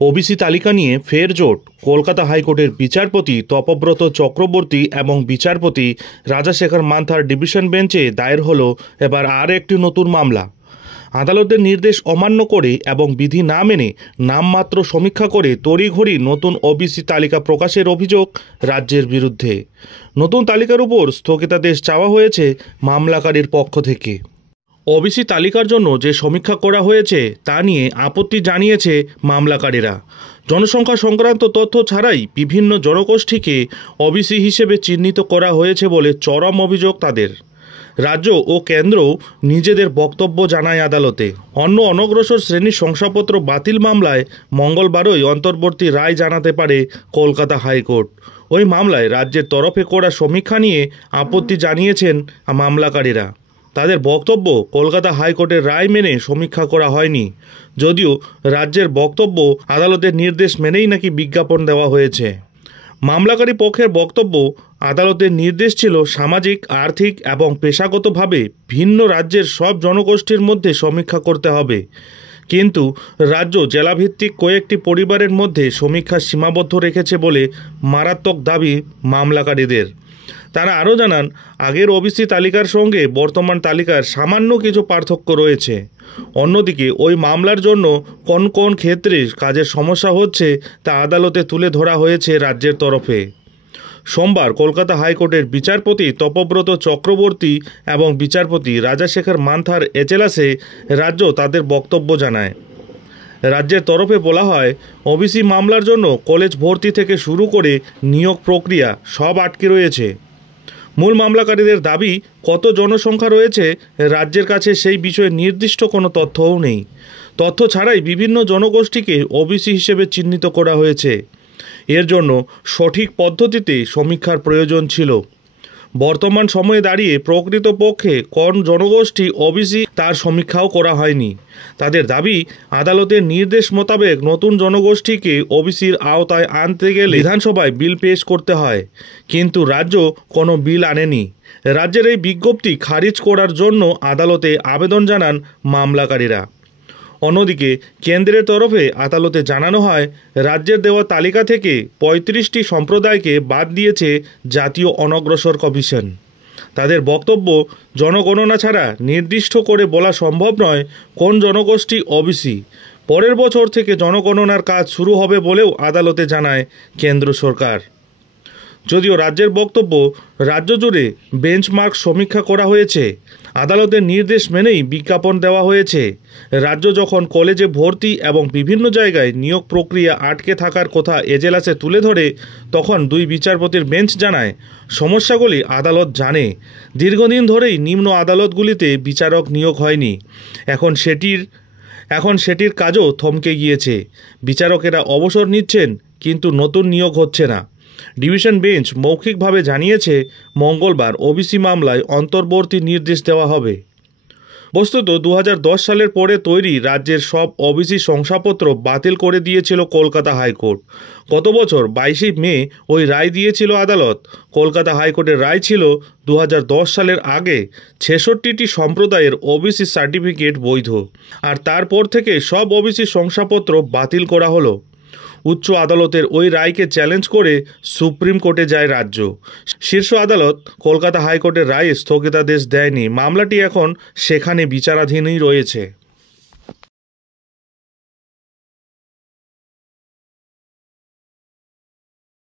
OBC তালিকা নিয়ে ফের জোট। কলকাতা হাইকোর্টের বিচারপতি তপব্রত চক্রবর্তী এবং বিচারপতি রাজাশেখর মান্থার ডিভিশন বেঞ্চে দায়ের হলো এবার আর একটি নতুন মামলা। আদালতের নির্দেশ অমান্য করে এবং বিধি না মেনে নামমাত্র সমীক্ষা করে তড়িঘড়ি নতুন ওবিসি তালিকা প্রকাশের অভিযোগ রাজ্যের বিরুদ্ধে। নতুন তালিকার উপর স্থগিতাদেশ চাওয়া হয়েছে মামলাকারীর পক্ষ থেকে। ওবিসি তালিকার জন্য যে সমীক্ষা করা হয়েছে তা নিয়ে আপত্তি জানিয়েছে মামলাকারীরা। জনসংখ্যা সংক্রান্ত তথ্য ছাড়াই বিভিন্ন জনগোষ্ঠীকে ওবিসি হিসেবে চিহ্নিত করা হয়েছে বলে চরম অভিযোগ তাদের। রাজ্য ও কেন্দ্র নিজেদের বক্তব্য জানায় আদালতে। অন্য অনগ্রসর শ্রেণীর শংসাপত্র বাতিল মামলায় মঙ্গলবারই অন্তর্বর্তী রায় জানাতে পারে কলকাতা হাইকোর্ট। ওই মামলায় রাজ্যের তরফে করা সমীক্ষা নিয়ে আপত্তি জানিয়েছেন মামলাকারীরা। তাদের বক্তব্য, কলকাতা হাইকোর্টের রায় মেনে সমীক্ষা করা হয়নি, যদিও রাজ্যের বক্তব্য আদালতের নির্দেশ মেনেই নাকি বিজ্ঞাপন দেওয়া হয়েছে। মামলাকারী পক্ষের বক্তব্য, আদালতের নির্দেশ ছিল সামাজিক, আর্থিক এবং পেশাগতভাবে ভিন্ন রাজ্যের সব জনগোষ্ঠীর মধ্যে সমীক্ষা করতে হবে, কিন্তু রাজ্য জেলাভিত্তিক কয়েকটি পরিবারের মধ্যে সমীক্ষা সীমাবদ্ধ রেখেছে বলে মারাত্মক দাবি মামলাকারীদের। তারা আরও জানান, আগের ওবিসি তালিকার সঙ্গে বর্তমান তালিকার সামান্য কিছু পার্থক্য রয়েছে। অন্যদিকে ওই মামলার জন্য কোন কোন ক্ষেত্রে কাজের সমস্যা হচ্ছে তা আদালতে তুলে ধরা হয়েছে রাজ্যের তরফে। সোমবার কলকাতা হাইকোর্টের বিচারপতি তপব্রত চক্রবর্তী এবং বিচারপতি রাজাশেখর মান্থার এজলাসে রাজ্য তাদের বক্তব্য জানায়। রাজ্যের তরফে বলা হয়, ওবিসি মামলার জন্য কলেজ ভর্তি থেকে শুরু করে নিয়োগ প্রক্রিয়া সব আটকে রয়েছে। মূল মামলাকারীদের দাবি, কত জনসংখ্যা রয়েছে রাজ্যের কাছে সেই বিষয়ে নির্দিষ্ট কোনো তথ্যও নেই। তথ্য ছাড়াই বিভিন্ন জনগোষ্ঠীকে ওবিসি হিসেবে চিহ্নিত করা হয়েছে। এর জন্য সঠিক পদ্ধতিতে সমীক্ষার প্রয়োজন ছিল। বর্তমান সময়ে দাঁড়িয়ে প্রকৃতপক্ষে কোন জনগোষ্ঠী ওবিসি তার সমীক্ষাও করা হয়নি। তাদের দাবি, আদালতের নির্দেশ মোতাবেক নতুন জনগোষ্ঠীকে ওবিসির আওতায় আনতে গেলে বিধানসভায় বিল পেশ করতে হয়, কিন্তু রাজ্য কোনো বিল আনেনি। রাজ্যের এই বিজ্ঞপ্তি খারিজ করার জন্য আদালতে আবেদন জানান মামলাকারীরা। অন্যদিকে কেন্দ্রের তরফে আদালতে জানানো হয়, রাজ্যের দেওয়া তালিকা থেকে ৩৫টি সম্প্রদায়কে বাদ দিয়েছে জাতীয় অনগ্রসর কমিশন। তাদের বক্তব্য, জনগণনা ছাড়া নির্দিষ্ট করে বলা সম্ভব নয় কোন জনগোষ্ঠী ওবিসি। পরের বছর থেকে জনগণনার কাজ শুরু হবে বলেও আদালতে জানায় কেন্দ্র সরকার। যদিও রাজ্যের বক্তব্য, রাজ্য জুড়ে বেঞ্চমার্ক সমীক্ষা করা হয়েছে, আদালতের নির্দেশ মেনেই বিজ্ঞাপন দেওয়া হয়েছে। রাজ্য যখন কলেজে ভর্তি এবং বিভিন্ন জায়গায় নিয়োগ প্রক্রিয়া আটকে থাকার কথা এজলাসে তুলে ধরে, তখন দুই বিচারপতির বেঞ্চ জানায়, সমস্যাগুলি আদালত জানে। দীর্ঘদিন ধরেই নিম্ন আদালতগুলিতে বিচারক নিয়োগ হয়নি। এখন সেটির কাজও থমকে গিয়েছে। বিচারকেরা অবসর নিচ্ছেন, কিন্তু নতুন নিয়োগ হচ্ছে না। ডিভিশন বেঞ্চ মৌখিকভাবে জানিয়েছে, মঙ্গলবার ওবিসি মামলায় অন্তর্বর্তী নির্দেশ দেওয়া হবে। বস্তুত ২০১০ সালের পরে তৈরি রাজ্যের সব ওবিসি শংসাপত্র বাতিল করে দিয়েছিল কলকাতা হাইকোর্ট। গত বছর ২২ মে ওই রায় দিয়েছিল আদালত। কলকাতা হাইকোর্টের রায় ছিল ২০১০ সালের আগে ৬৬টি সম্প্রদায়ের ওবিসি সার্টিফিকেট বৈধ, আর তারপর থেকে সব ওবিসি শংসাপত্র বাতিল করা হলো। উচ্চ আদালতের ওই রায়কে চ্যালেঞ্জ করে সুপ্রিম কোর্টে যায় রাজ্য। শীর্ষ আদালত কলকাতা হাইকোর্টের রায়ে স্থগিতাদেশ দেয়নি। মামলাটি এখন সেখানে বিচারাধীনই রয়েছে।